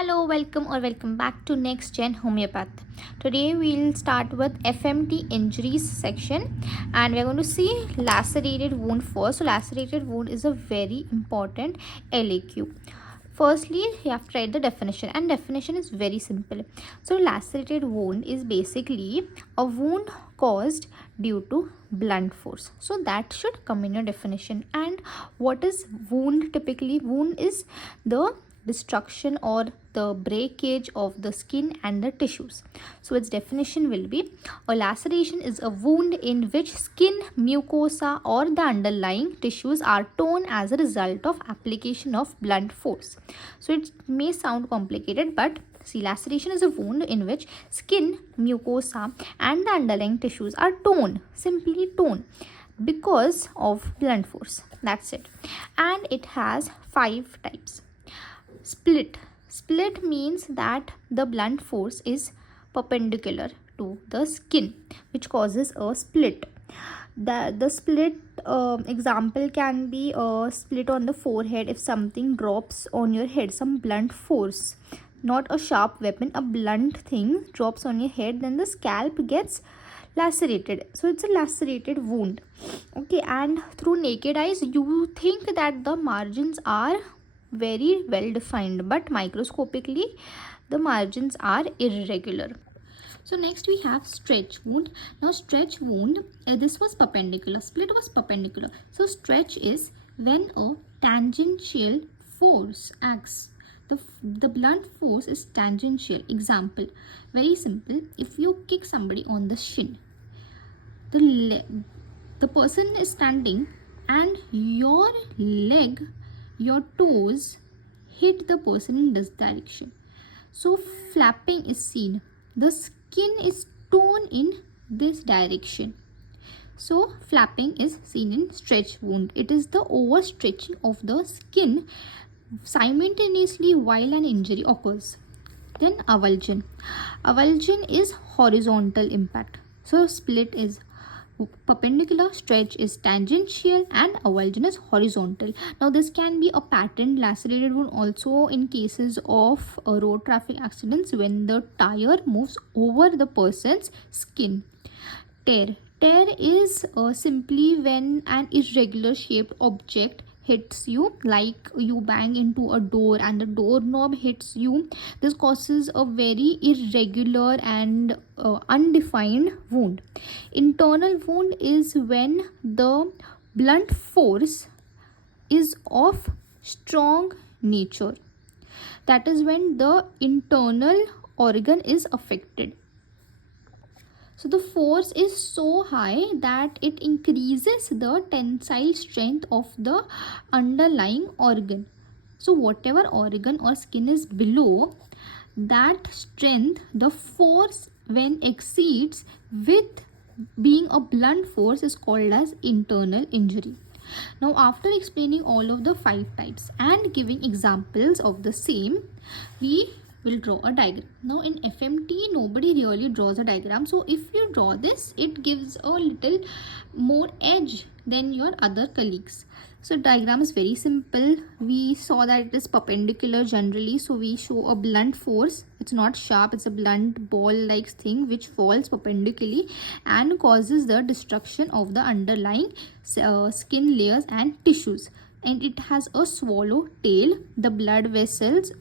Hello, welcome back to Next Gen Homeopath. Today we'll start with FMT injuries section and we're going to see lacerated wound first. So lacerated wound is a very important LAQ. Firstly, you have to write the definition, and definition is very simple. So lacerated wound is basically a wound caused due to blunt force. So that should come in your definition. And what is wound? Typically, wound is the destruction or the breakage of the skin and the tissues. So its definition will be: a laceration is a wound in which skin, mucosa or the underlying tissues are torn as a result of application of blunt force. So it may sound complicated, but see, laceration is a wound in which skin, mucosa and the underlying tissues are torn, simply torn, because of blunt force. That's it. And it has 5 types. Split means that the blunt force is perpendicular to the skin, which causes a split. The split example can be a split on the forehead if something drops on your head, some blunt force, not a sharp weapon, a blunt thing drops on your head, then the scalp gets lacerated. So it's a lacerated wound. Okay, and through naked eyes you think that the margins are very well defined, but microscopically the margins are irregular. So next we have stretch wound. Now stretch wound, this was perpendicular, split was perpendicular. So stretch is when a tangential force acts. The blunt force is tangential. Example, very simple. If you kick somebody on the shin, the person is standing and your leg, your toes hit the person in this direction. So flapping is seen. The skin is torn in this direction. So flapping is seen in stretch wound. It is the overstretching of the skin simultaneously while an injury occurs. Then avulsion. Avulsion is horizontal impact. So split is perpendicular, stretch is tangential, and avulsion is horizontal. Now this can be a patent lacerated wound also in cases of road traffic accidents when the tire moves over the person's skin. Tear is simply when an irregular shaped object hits you, like you bang into a door and the doorknob hits you. This causes a very irregular and undefined wound. Internal wound is when the blunt force is of strong nature. That is when the internal organ is affected. So the force is so high that it increases the tensile strength of the underlying organ. So whatever organ or skin is below, that strength, the force when exceeds with being a blunt force is called as internal injury. Now after explaining all of the 5 types and giving examples of the same, we will draw a diagram. Now in FMT nobody really draws a diagram, so if you draw this, it gives a little more edge than your other colleagues. So diagram is very simple. We saw that it is perpendicular generally, so we show a blunt force. It's not sharp, it's a blunt ball like thing which falls perpendicularly and causes the destruction of the underlying skin layers and tissues. And it has a swallow tail. The blood vessels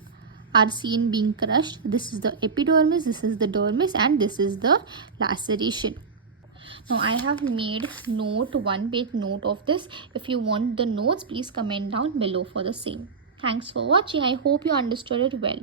are seen being crushed. This is the epidermis, this is the dermis, and this is the laceration. Now I have made note, 1-page note of this. If you want the notes, please comment down below for the same. Thanks for watching. I hope you understood it well.